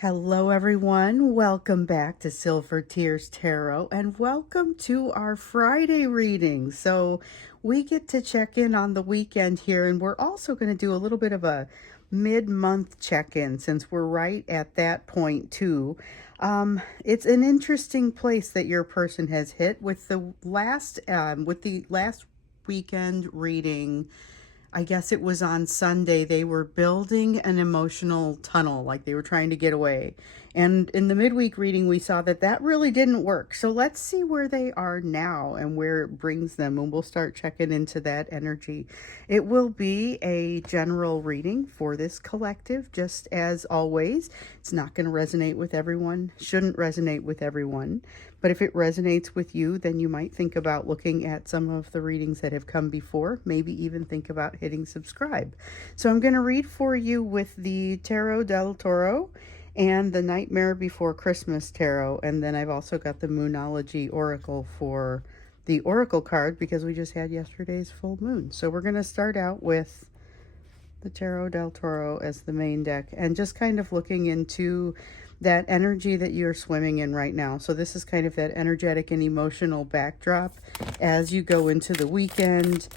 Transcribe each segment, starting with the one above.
Hello, everyone. Welcome back to Silver Tears Tarot and welcome to our Friday reading. So, we get to check in on the weekend here, and we're also going to do a little bit of a mid month check in since we're right at that point, too. It's an interesting place that your person has hit with the last weekend reading. I guess it was on Sunday, they were building an emotional tunnel, like they were trying to get away. And in the midweek reading, we saw that that really didn't work. So let's see where they are now and where it brings them. And we'll start checking into that energy. It will be a general reading for this collective, just as always. It's not going to resonate with everyone, shouldn't resonate with everyone. But if it resonates with you, then you might think about looking at some of the readings that have come before, maybe even think about hitting subscribe. So I'm going to read for you with the Tarot del Toro and the Nightmare Before Christmas Tarot. And then I've also got the Moonology Oracle for the Oracle card because we just had yesterday's full moon. So we're going to start out with the Tarot del Toro as the main deck and just kind of looking into that energy that you're swimming in right now. So this is kind of that energetic and emotional backdrop as you go into the weekend.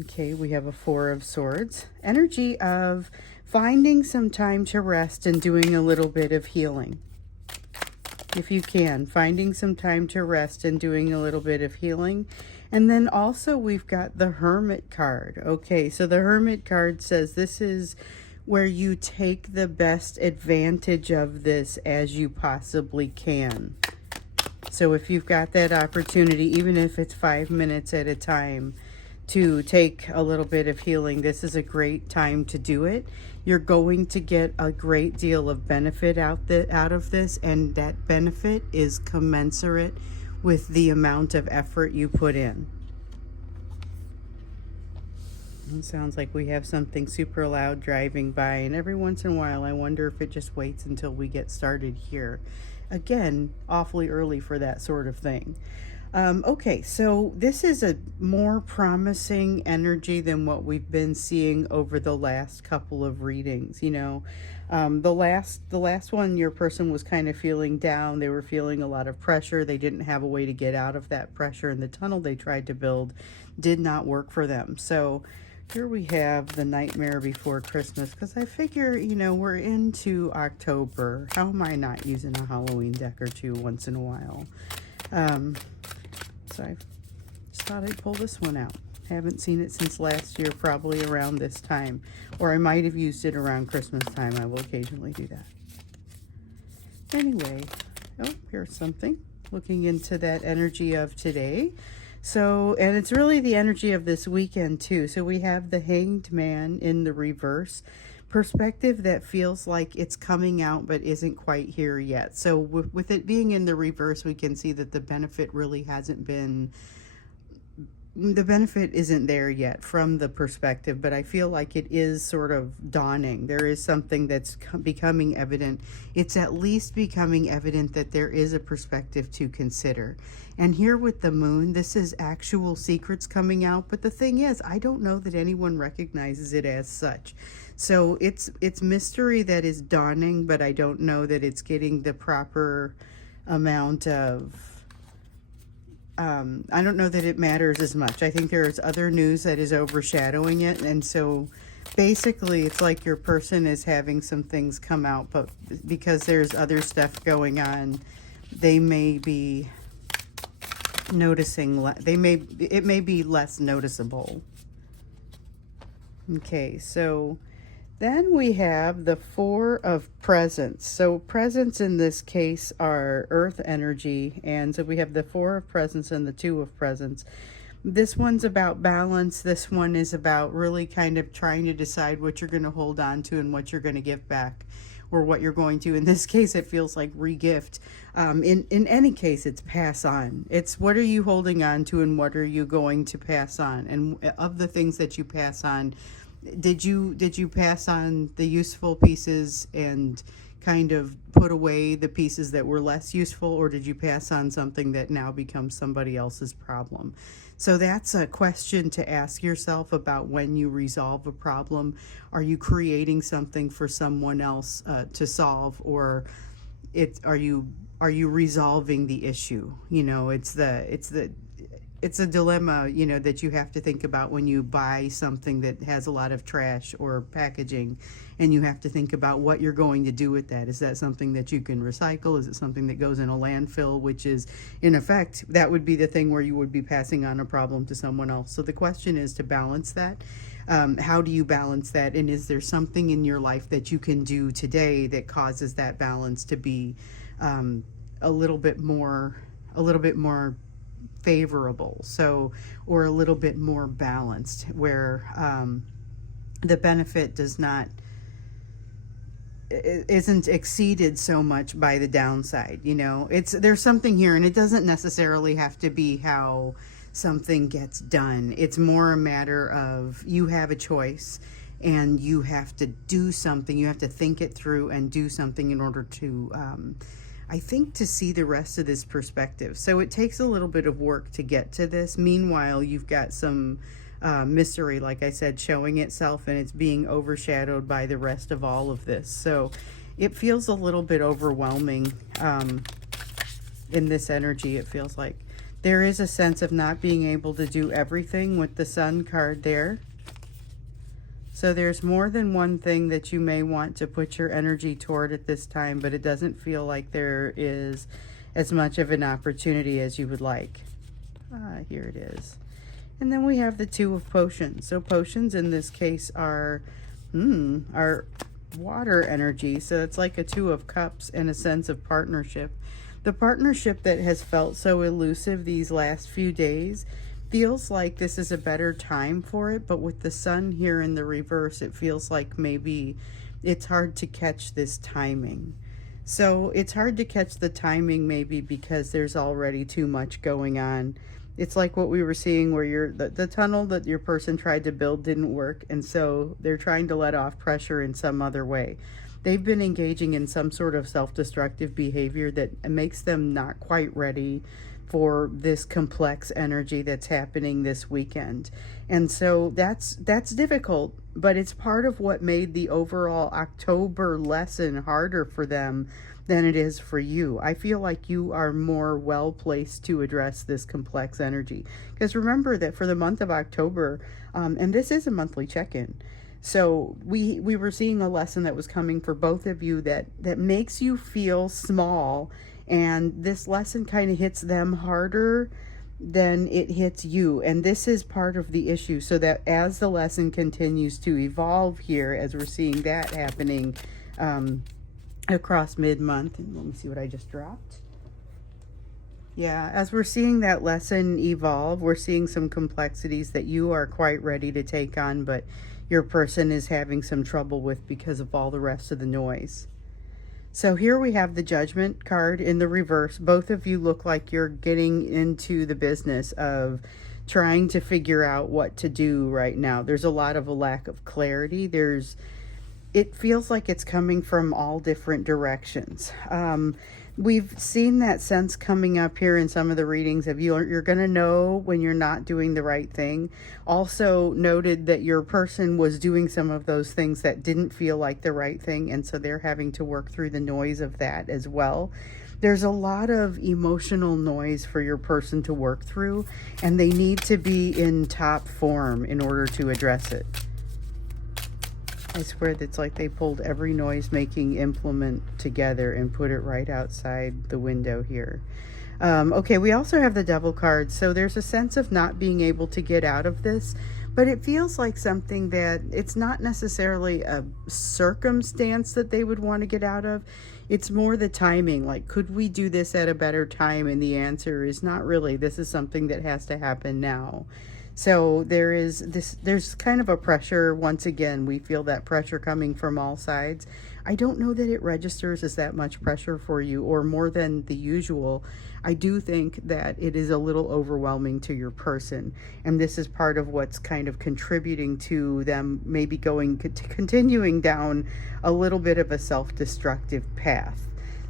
Okay, we have a Four of Swords. Energy of finding some time to rest and doing a little bit of healing. If you can, finding some time to rest and doing a little bit of healing. And then also we've got the Hermit card. Okay, so the Hermit card says this is where you take the best advantage of this as you possibly can. So if you've got that opportunity, even if it's 5 minutes at a time, to take a little bit of healing, this is a great time to do it. You're going to get a great deal of benefit out of this, and that benefit is commensurate with the amount of effort you put in. It sounds like we have something super loud driving by, and every once in a while I wonder if it just waits until we get started here. Again, awfully early for that sort of thing. Okay, so this is a more promising energy than what we've been seeing over the last couple of readings. You know, the last one, your person was kind of feeling down. They were feeling a lot of pressure. They didn't have a way to get out of that pressure, and the tunnel they tried to build did not work for them. So here we have the Nightmare Before Christmas, because I figure, you know, we're into October. How am I not using a Halloween deck or two once in a while? So I just thought I'd pull this one out. Haven't seen it since last year, probably around this time. Or I might have used it around Christmas time. I will occasionally do that. Anyway, oh, here's something. Looking into that energy of today. So, and it's really the energy of this weekend too. So we have the Hanged Man in the reverse. Perspective that feels like it's coming out but isn't quite here yet. So with it being in the reverse, we can see that the benefit really hasn't been, the benefit isn't there yet from the perspective, but I feel like it is sort of dawning. There is something that's becoming evident. It's at least becoming evident that there is a perspective to consider. And here with the moon, this is actual secrets coming out, but the thing is, I don't know that anyone recognizes it as such. So it's mystery that is dawning, but I don't know that it's getting the proper amount of, I don't know that it matters as much. I think there's other news that is overshadowing it, and so basically it's like your person is having some things come out, but because there's other stuff going on, they may be noticing, it may be less noticeable. Okay, so then we have the Four of Presents. So presents in this case are earth energy, and so we have the Four of Presents and the Two of Presents. This one's about balance. This one is about really kind of trying to decide what you're going to hold on to and what you're going to give back, or what you're going to, in this case, it feels like regift. In any case, it's pass on. It's what are you holding on to and what are you going to pass on? And of the things that you pass on, did you pass on the useful pieces and kind of put away the pieces that were less useful, or did you pass on something that now becomes somebody else's problem? So that's a question to ask yourself about when you resolve a problem. Are you creating something for someone else to solve, or are you resolving the issue? You know, it's a dilemma, you know, that you have to think about when you buy something that has a lot of trash or packaging, and you have to think about what you're going to do with that. Is that something that you can recycle? Is it something that goes in a landfill, which is, in effect, that would be the thing where you would be passing on a problem to someone else. So the question is to balance that. How do you balance that? And is there something in your life that you can do today that causes that balance to be a little bit more favorable, so, or a little bit more balanced, where the benefit isn't exceeded so much by the downside. You know, there's something here, and it doesn't necessarily have to be how something gets done. It's more a matter of you have a choice, and you have to do something. You have to think it through and do something in order to I think, to see the rest of this perspective. So it takes a little bit of work to get to this. Meanwhile, you've got some mystery, like I said, showing itself, and it's being overshadowed by the rest of all of this. So it feels a little bit overwhelming in this energy. It feels like there is a sense of not being able to do everything with the Sun card there. So there's more than one thing that you may want to put your energy toward at this time, but it doesn't feel like there is as much of an opportunity as you would like. Here it is. And then we have the Two of Potions. So potions in this case are water energy. So it's like a Two of Cups and a sense of partnership. The partnership that has felt so elusive these last few days feels like this is a better time for it, but with the Sun here in the reverse, it feels like maybe it's hard to catch this timing. So it's hard to catch the timing maybe because there's already too much going on. It's like what we were seeing where the tunnel that your person tried to build didn't work, and so they're trying to let off pressure in some other way. They've been engaging in some sort of self-destructive behavior that makes them not quite ready for this complex energy that's happening this weekend. And so that's difficult, but it's part of what made the overall October lesson harder for them than it is for you. I feel like you are more well placed to address this complex energy. Because remember that for the month of October, and this is a monthly check-in, so we were seeing a lesson that was coming for both of you that makes you feel small. And this lesson kind of hits them harder than it hits you. And this is part of the issue. So that as the lesson continues to evolve here, as we're seeing that happening across mid-month. And let me see what I just dropped. Yeah, as we're seeing that lesson evolve, we're seeing some complexities that you are quite ready to take on, but your person is having some trouble with because of all the rest of the noise. So here we have the Judgment card in the reverse. Both of you look like you're getting into the business of trying to figure out what to do right now. There's a lot of a lack of clarity. It feels like it's coming from all different directions. We've seen that sense coming up here in some of the readings of you're going to know when you're not doing the right thing. Also noted that your person was doing some of those things that didn't feel like the right thing, and so they're having to work through the noise of that as well. There's a lot of emotional noise for your person to work through, and they need to be in top form in order to address it. I swear it's like they pulled every noise-making implement together and put it right outside the window here. Okay, we also have the Devil card. So there's a sense of not being able to get out of this, but it feels like something that it's not necessarily a circumstance that they would want to get out of. It's more the timing. Like, could we do this at a better time? And the answer is not really. This is something that has to happen now. So there's kind of a pressure. Once again, we feel that pressure coming from all sides. I don't know that it registers as that much pressure for you or more than the usual. I do think that it is a little overwhelming to your person. And this is part of what's kind of contributing to them maybe continuing down a little bit of a self-destructive path.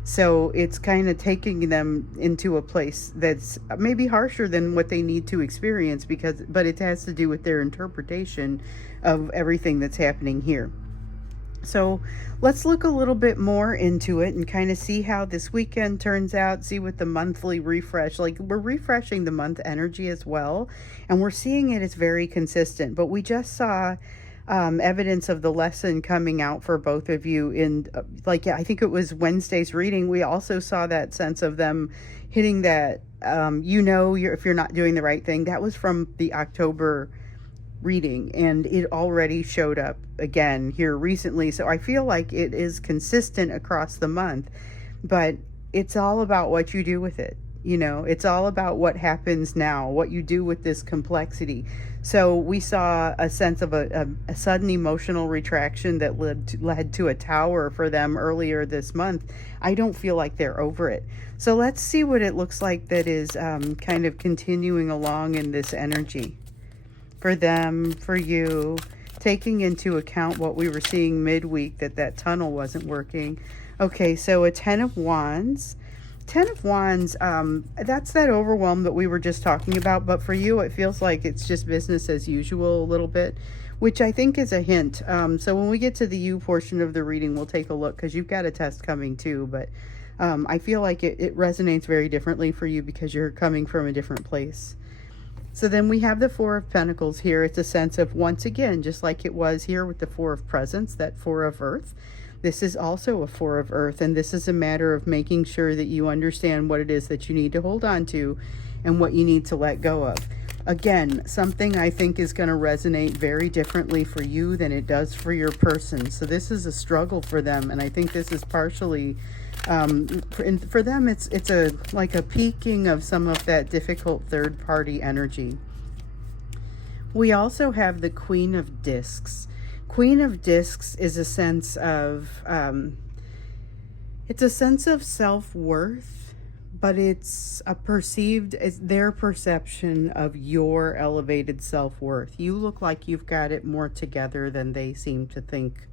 So it's kind of taking them into a place that's maybe harsher than what they need to experience but it has to do with their interpretation of everything that's happening here. So let's look a little bit more into it and kind of see how this weekend turns out, see what the monthly refresh, like we're refreshing the month energy as well. And we're seeing it as very consistent, but we just saw evidence of the lesson coming out for both of you in I think it was Wednesday's reading. We also saw that sense of them hitting that, if you're not doing the right thing. That was from the October reading, and it already showed up again here recently. So I feel like it is consistent across the month, but it's all about what you do with it. It's all about what happens now, what you do with this complexity. So we saw a sense of a sudden emotional retraction that led to a tower for them earlier this month. I don't feel like they're over it. So let's see what it looks like that is kind of continuing along in this energy for them, for you, taking into account what we were seeing midweek, that tunnel wasn't working. Okay, so a 10 of Wands. 10 of Wands, that's that overwhelm that we were just talking about, but for you, it feels like it's just business as usual a little bit, which I think is a hint. So when we get to the you portion of the reading, we'll take a look, because you've got a test coming too, but I feel like it resonates very differently for you because you're coming from a different place. So then we have the Four of Pentacles here. It's a sense of, once again, just like it was here with the Four of Presents, that Four of Earth, this is also a Four of Earth, and this is a matter of making sure that you understand what it is that you need to hold on to and what you need to let go of. Again, something I think is going to resonate very differently for you than it does for your person. So this is a struggle for them, and I think this is partially for them, it's like a peaking of some of that difficult third-party energy. We also have the Queen of Discs. Queen of Discs is a sense of self-worth, but it's their perception of your elevated self-worth. You look like you've got it more together than they seem to think.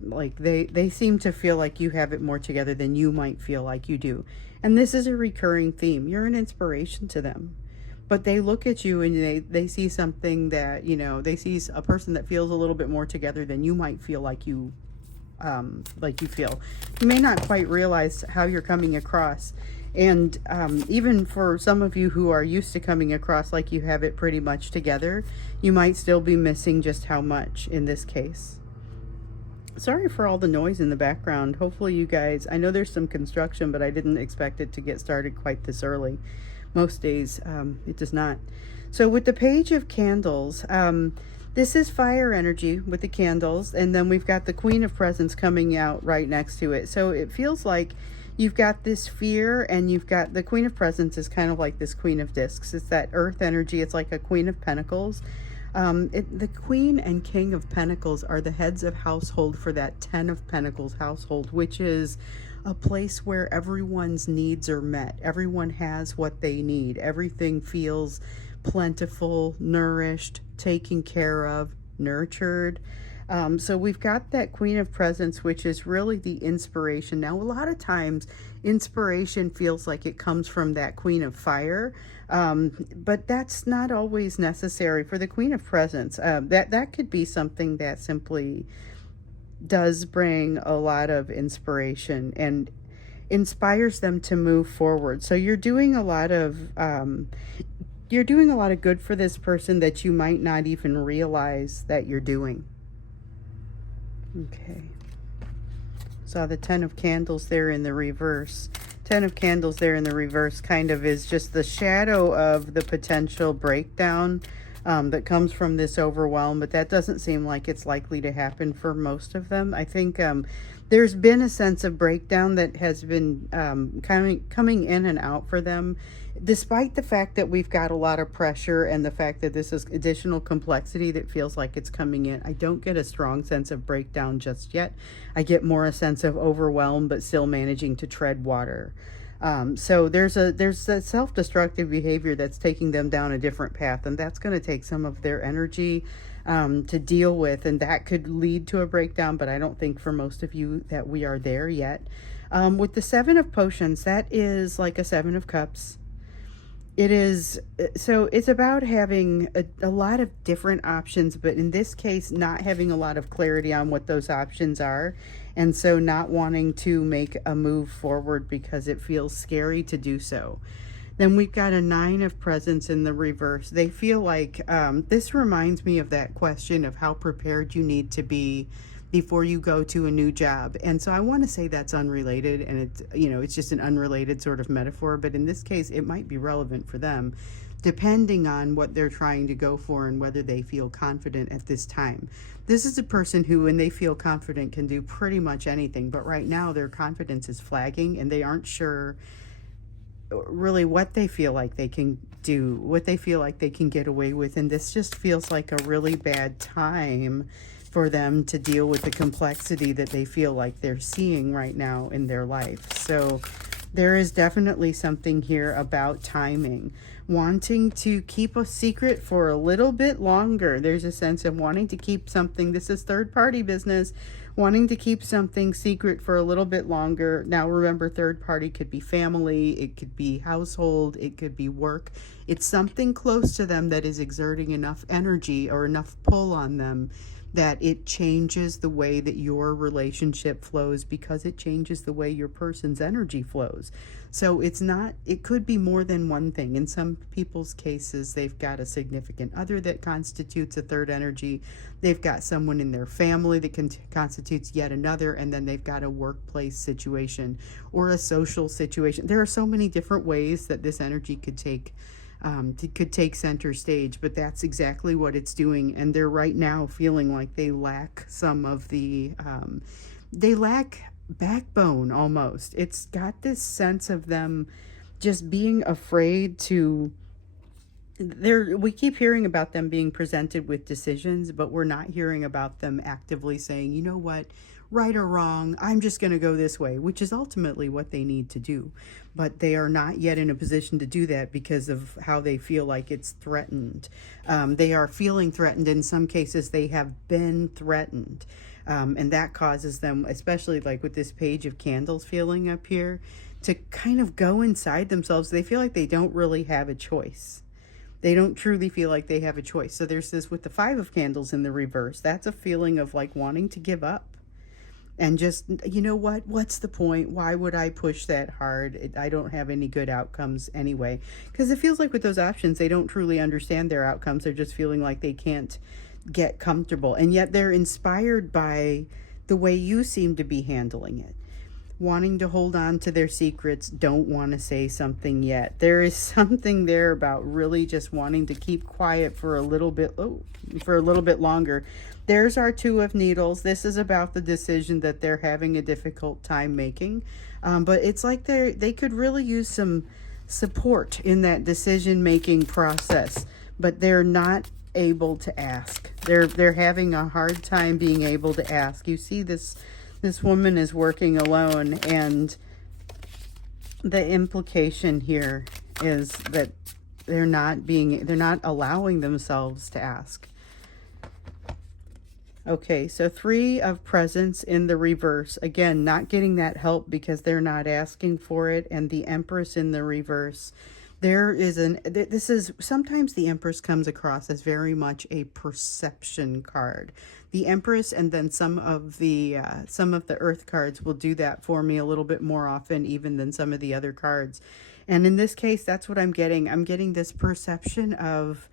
Like they seem to feel like you have it more together than you might feel like you do. And this is a recurring theme. You're an inspiration to them. But they look at you and they see something that, they see a person that feels a little bit more together than you might feel like you feel. You may not quite realize how you're coming across. And even for some of you who are used to coming across like you have it pretty much together, you might still be missing just how much in this case. Sorry for all the noise in the background. Hopefully you guys, I know there's some construction, but I didn't expect it to get started quite this early. Most days it does not. So with the Page of Candles, this is fire energy with the candles, and then we've got the Queen of Presents coming out right next to it. So it feels like you've got this fear, and you've got the Queen of Presents is kind of like this Queen of Discs. It's that earth energy. It's like a Queen of Pentacles. The Queen and King of Pentacles are the heads of household for that 10 of Pentacles household, which is a place where everyone's needs are met. Everyone has what they need. Everything feels plentiful, nourished, taken care of, nurtured. So we've got that Queen of Presents, which is really the inspiration. Now, a lot of times inspiration feels like it comes from that Queen of Fire, but that's not always necessary for the Queen of Presents. That could be something that simply does bring a lot of inspiration and inspires them to move forward. So you're doing a lot of good for this person that you might not even realize that you're doing. Okay. Saw the 10 of Candles there in the reverse. 10 of Candles there in the reverse kind of is just the shadow of the potential breakdown that comes from this overwhelm, but that doesn't seem like it's likely to happen for most of them. I think there's been a sense of breakdown that has been coming in and out for them, despite the fact that we've got a lot of pressure and the fact that this is additional complexity that feels like it's coming in. I don't get a strong sense of breakdown just yet. I get more a sense of overwhelm, but still managing to tread water. So there's a self-destructive behavior that's taking them down a different path, and that's going to take some of their energy to deal with, and that could lead to a breakdown, but I don't think for most of you that we are there yet. With the Seven of Potions, that is like a Seven of Cups. It is, so it's about having a lot of different options, but in this case, not having a lot of clarity on what those options are. And so not wanting to make a move forward because it feels scary to do so. Then we've got a Nine of Presents in the reverse. They feel like, this reminds me of that question of how prepared you need to be before you go to a new job. And so I want to say that's unrelated, and it's, it's just an unrelated sort of metaphor, but in this case it might be relevant for them depending on what they're trying to go for and whether they feel confident at this time. This is a person who, when they feel confident, can do pretty much anything, but right now their confidence is flagging and they aren't sure really what they feel like they can do, what they feel like they can get away with, and this just feels like a really bad time for them to deal with the complexity that they feel like they're seeing right now in their life. So there is definitely something here about timing, wanting to keep a secret for a little bit longer. There's a sense of wanting to keep something, this is third party business, wanting to keep something secret for a little bit longer. Now remember, third party could be family, it could be household, it could be work. It's something close to them that is exerting enough energy or enough pull on them that it changes the way that your relationship flows, because it changes the way your person's energy flows. So it could be more than one thing. In some people's cases, they've got a significant other that constitutes a third energy. They've got someone in their family that constitutes yet another, and then they've got a workplace situation or a social situation. There are so many different ways that this energy could take center stage, but that's exactly what it's doing. And they're right now feeling like they lack some of the they lack backbone almost. It's got this sense of them just being afraid to, we keep hearing about them being presented with decisions, but we're not hearing about them actively saying, you know what, right or wrong, I'm just going to go this way, which is ultimately what they need to do. But they are not yet in a position to do that because of how they feel like it's threatened. They are feeling threatened. In some cases, they have been threatened. And that causes them, especially like with this Page of Candles feeling up here, to kind of go inside themselves. They feel like they don't really have a choice. They don't truly feel like they have a choice. So there's this with the Five of Candles in the reverse. That's a feeling of like wanting to give up. And just, you know what, what's the point? Why would I push that hard? I don't have any good outcomes anyway. Because it feels like with those options, they don't truly understand their outcomes. They're just feeling like they can't get comfortable. And yet they're inspired by the way you seem to be handling it. Wanting to hold on to their secrets, don't want to say something yet. There is something there about really just wanting to keep quiet for a little bit, longer. There's our Two of Needles. This is about the decision that they're having a difficult time making. But it's like they could really use some support in that decision-making process, but they're not able to ask. They're having a hard time being able to ask. You see this woman is working alone, and the implication here is that they're not allowing themselves to ask. Okay, so Three of Presents in the reverse. Again, not getting that help because they're not asking for it. And the Empress in the reverse. Sometimes the Empress comes across as very much a perception card. The Empress and then some of the Earth cards will do that for me a little bit more often even than some of the other cards. And in this case, that's what I'm getting. I'm getting this perception of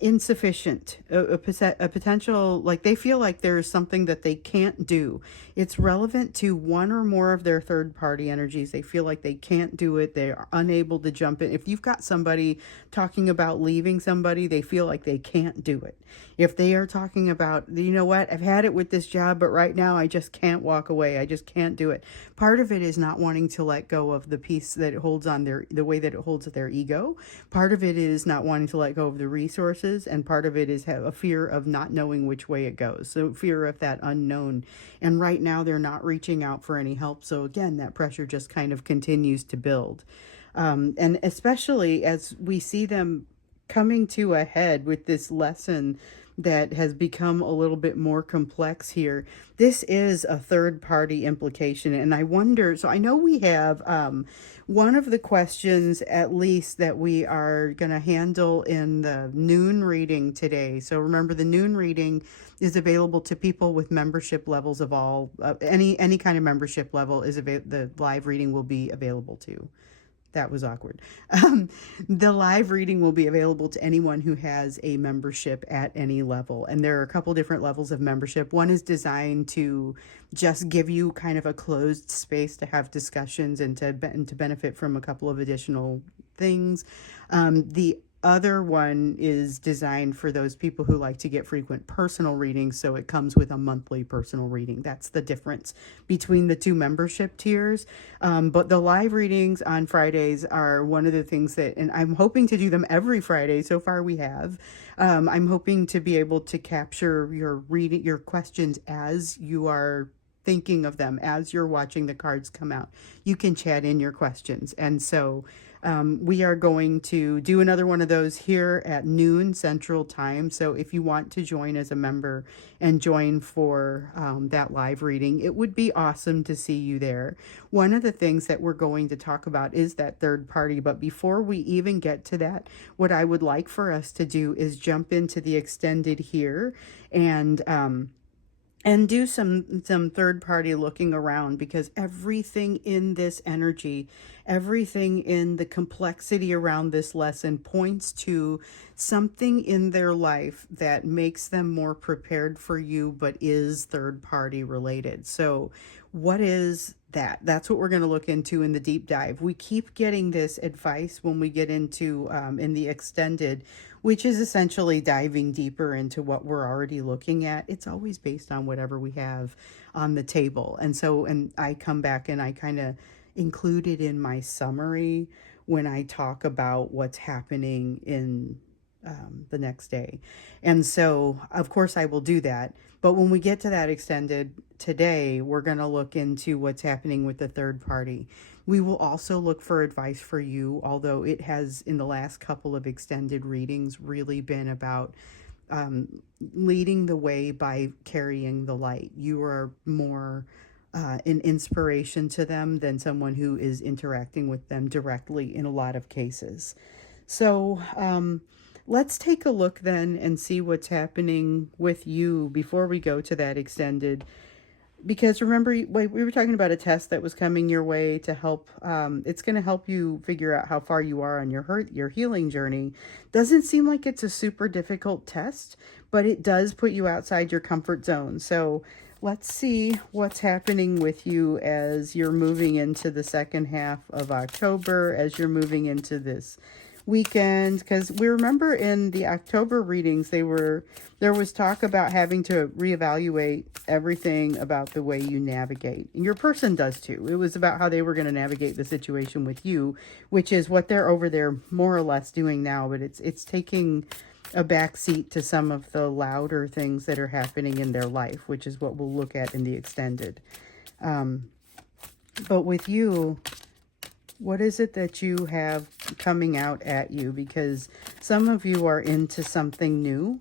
insufficient, a potential, like they feel like there is something that they can't do. It's relevant to one or more of their third party energies. They feel like they can't do it. They are unable to jump in. If you've got somebody talking about leaving somebody, they feel like they can't do it. If they are talking about, you know what, I've had it with this job, but right now I just can't walk away. I just can't do it. Part of it is not wanting to let go of the piece that it holds on the way that it holds their ego. Part of it is not wanting to let go of the resources. And part of it is a fear of not knowing which way it goes. So fear of that unknown. And right now they're not reaching out for any help. So again, that pressure just kind of continues to build. And especially as we see them coming to a head with this lesson that has become a little bit more complex here. This is a third party implication. And I wonder, so I know we have one of the questions at least that we are going to handle in the noon reading today. So remember, the noon reading is available to people with membership levels of all, any kind of membership level is the live reading will be available to. That was awkward. The live reading will be available to anyone who has a membership at any level. And there are a couple different levels of membership. One is designed to just give you kind of a closed space to have discussions and to benefit from a couple of additional things. The other one is designed for those people who like to get frequent personal readings, so it comes with a monthly personal reading. That's the difference between the two membership tiers. But the live readings on Fridays are one of the things that, and I'm hoping to do them every Friday. So far we have. I'm hoping to be able to capture your questions as you are thinking of them, as you're watching the cards come out. You can chat in your questions. And so we are going to do another one of those here at noon Central Time. So if you want to join as a member and join for that live reading, it would be awesome to see you there. One of the things that we're going to talk about is that third party. But before we even get to that, what I would like for us to do is jump into the extended here and do some third party looking around, because everything in this energy, everything in the complexity around this lesson points to something in their life that makes them more prepared for you, but is third party related. So what is that? That's what we're going to look into in the deep dive. We keep getting this advice when we get into in the extended, which is essentially diving deeper into what we're already looking at. It's always based on whatever we have on the table. And so, and I come back and I kind of include it in my summary when I talk about what's happening in the next day. And so, of course, I will do that. But when we get to that extended today, we're going to look into what's happening with the third party. We will also look for advice for you, although it has, in the last couple of extended readings, really been about leading the way by carrying the light. You are more an inspiration to them than someone who is interacting with them directly in a lot of cases. So let's take a look then and see what's happening with you before we go to that extended. Because remember, we were talking about a test that was coming your way to help. It's going to help you figure out how far you are on your healing journey. Doesn't seem like it's a super difficult test, but it does put you outside your comfort zone. So let's see what's happening with you as you're moving into the second half of October, as you're moving into this weekend, because we remember in the October readings there was talk about having to reevaluate everything about the way you navigate. And your person does too. It was about how they were going to navigate the situation with you, which is what they're over there more or less doing now, but it's taking a back seat to some of the louder things that are happening in their life, which is what we'll look at in the extended. But with you, what is it that you have coming out at you? Because some of you are into something new,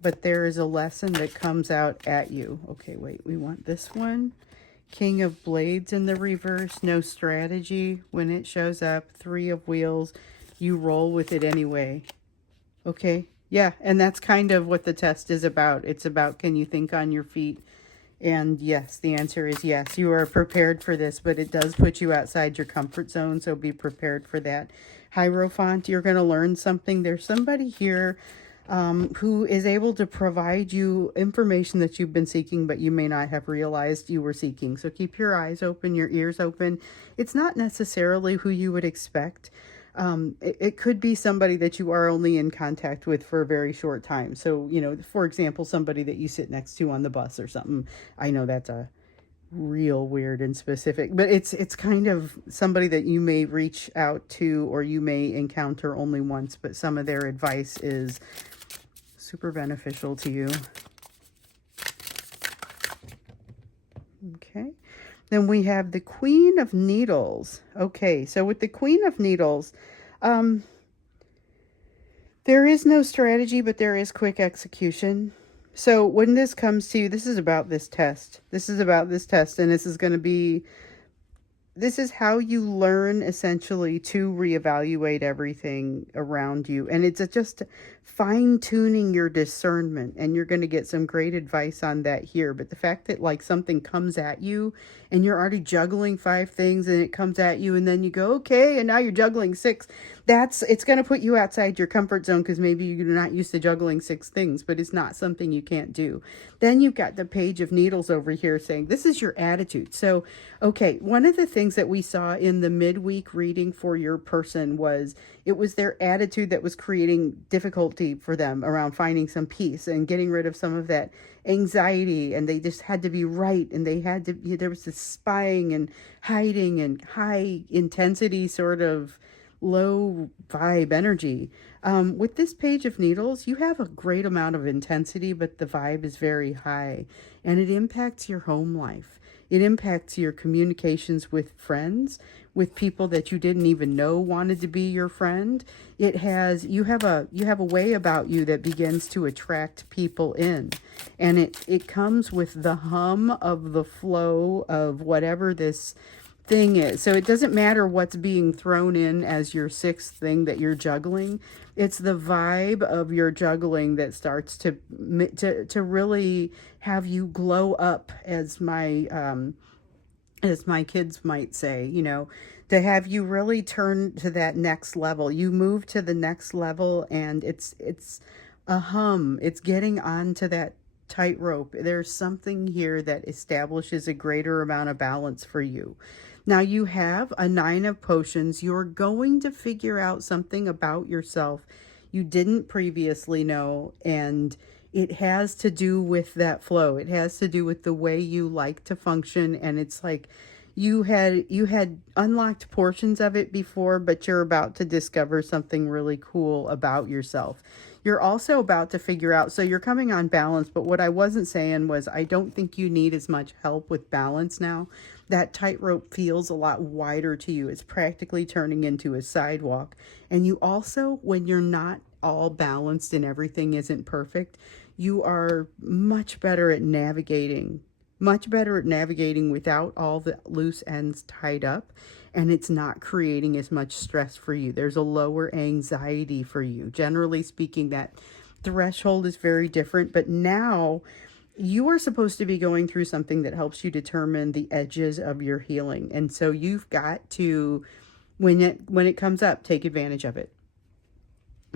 but there is a lesson that comes out at you. Okay, wait, we want this one. King of Blades in the reverse, no strategy when it shows up. Three of Wheels, you roll with it anyway. Okay, yeah, and that's kind of what the test is about. It's about, can you think on your feet? And yes, the answer is yes. You are prepared for this, but it does put you outside your comfort zone, so be prepared for that. Hierophant, you're going to learn something. There's somebody here who is able to provide you information that you've been seeking, but you may not have realized you were seeking. So keep your eyes open, your ears open. It's not necessarily who you would expect. It could be somebody that you are only in contact with for a very short time. So, for example, somebody that you sit next to on the bus or something. I know that's a real weird and specific, but it's kind of somebody that you may reach out to or you may encounter only once, but some of their advice is super beneficial to you. Okay. Then we have the Queen of Needles. Okay, so with the Queen of Needles, there is no strategy, but there is quick execution. So when this comes to you, this is about this test. This is about this test, and this is how you learn essentially to reevaluate everything around you. And it's just fine-tuning your discernment, and you're going to get some great advice on that here. But the fact that like something comes at you and you're already juggling 5 things and it comes at you and then you go, okay, and now you're juggling 6, it's going to put you outside your comfort zone because maybe you're not used to juggling 6 things, but it's not something you can't do. Then you've got the Page of Needles over here saying this is your attitude. So, okay, one of the things that we saw in the midweek reading for your person was it was their attitude that was creating difficulty for them around finding some peace and getting rid of some of that anxiety, and they just had to be right, and there was this spying and hiding and high intensity sort of low vibe energy. With this Page of Needles, you have a great amount of intensity, but the vibe is very high, and it impacts your home life. It impacts your communications with friends, with people that you didn't even know wanted to be your friend. You have a way about you that begins to attract people in, and it comes with the hum of the flow of whatever this thing is. So it doesn't matter what's being thrown in as your 6th thing that you're juggling. It's the vibe of your juggling that starts to really have you glow up, as my kids might say, to have you really turn to that next level. You move to the next level, and it's a hum. It's getting onto that tightrope. There's something here that establishes a greater amount of balance for you. Now you have a 9 of Potions. You're going to figure out something about yourself you didn't previously know, and it has to do with that flow. It has to do with the way you like to function, and it's like you had unlocked portions of it before, but you're about to discover something really cool about yourself. You're also about to figure out, so you're coming on balance, but what I wasn't saying was I don't think you need as much help with balance now. That tightrope feels a lot wider to you. It's practically turning into a sidewalk. And you also, when you're not all balanced and everything isn't perfect, you are much better at navigating without all the loose ends tied up, and it's not creating as much stress for you. There's a lower anxiety for you. Generally speaking, that threshold is very different, but now you are supposed to be going through something that helps you determine the edges of your healing. And so you've got to, when it comes up, take advantage of it.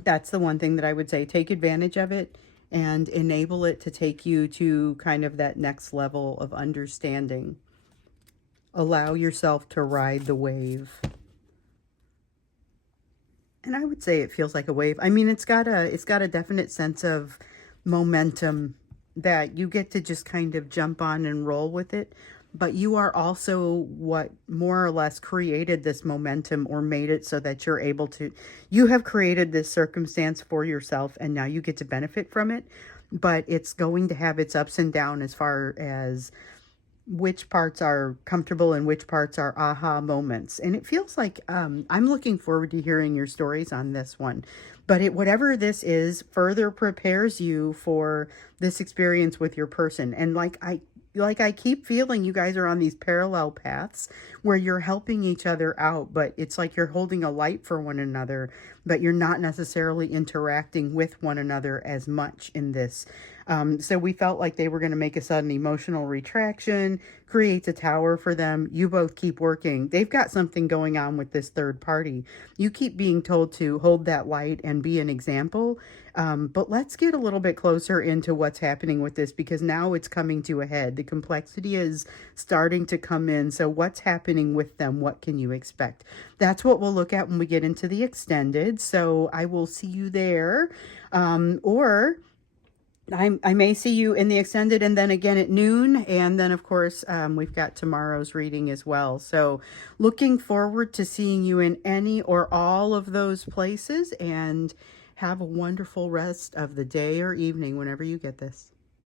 That's the one thing that I would say. Take advantage of it and enable it to take you to kind of that next level of understanding. Allow yourself to ride the wave. And I would say it feels like a wave. I mean, it's got a definite sense of momentum that you get to just kind of jump on and roll with it. But you are also what more or less created this momentum, or made it so that you're able to, you have created this circumstance for yourself, and now you get to benefit from it. But it's going to have its ups and downs as far as which parts are comfortable and which parts are aha moments. And it feels like I'm looking forward to hearing your stories on this one. But whatever this is, further prepares you for this experience with your person. And like I keep feeling you guys are on these parallel paths where you're helping each other out, but it's like you're holding a light for one another, but you're not necessarily interacting with one another as much in this. So we felt like they were going to make a sudden emotional retraction, creates a tower for them. You both keep working. They've got something going on with this third party. You keep being told to hold that light and be an example. But let's get a little bit closer into what's happening with this, because now it's coming to a head. The complexity is starting to come in. So what's happening with them? What can you expect? That's what we'll look at when we get into the extended. So I will see you there. Or I may see you in the extended and then again at noon. And then, of course, we've got tomorrow's reading as well. So looking forward to seeing you in any or all of those places, and have a wonderful rest of the day or evening whenever you get this.